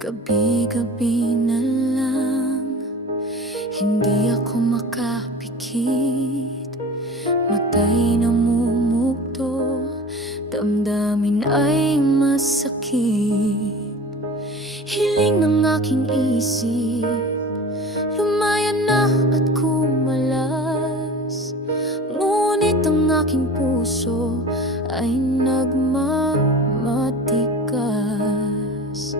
Gabi-gabi na lang, hindi ako makapikit. Mata'y namumugto, damdamin ay masakit. Hiling ng aking isip, lumaya na at kumalas. Ngunit ang aking puso ay nagmamatikas.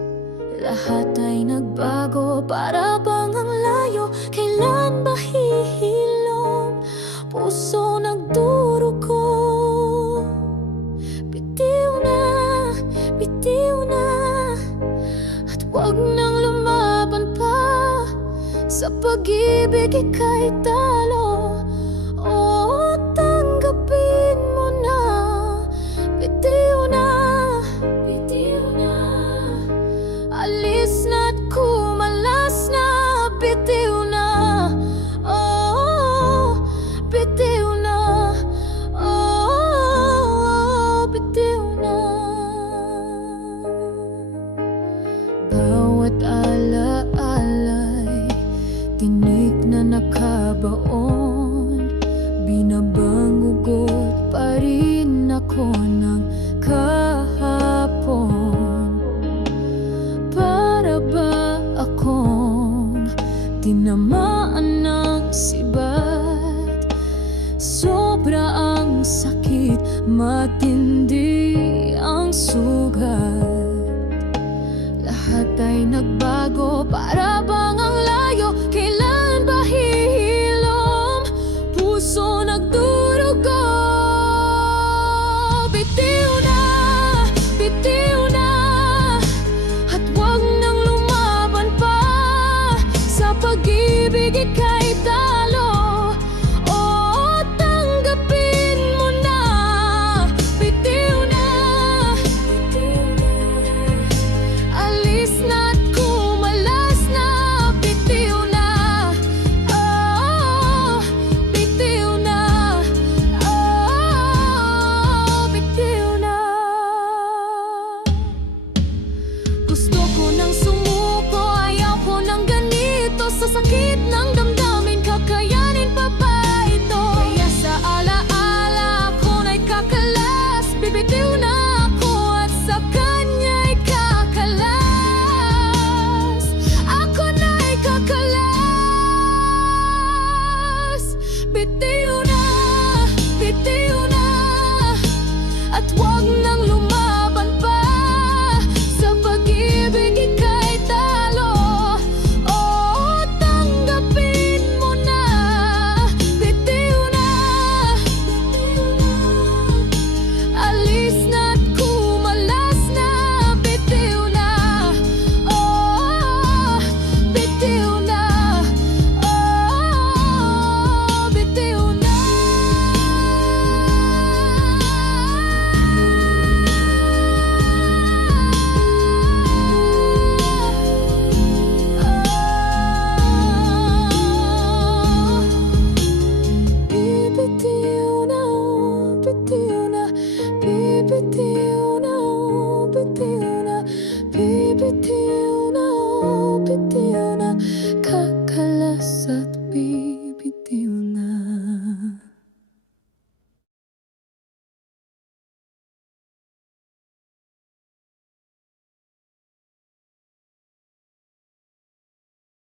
Lahat ay nagbago, para bang ang layo kailan ba hihilom? Puso nagdurugo, bitiw na, at wag nang lumaban pa. Sa pag-ibig ika'y talo, o tanggapin mo na. Bitiw na, alis na't kumalas na. Bitiw na, oh, bitiw na, oh, bitiw na. Bawat alaalay, tinik na nakabaon. Binabangugot pa rin ako ng kahapon. Para ba akong tinamaan ng sibat? Sobra ang sakit, matindi ang sugat. Lahat ay nagbago, para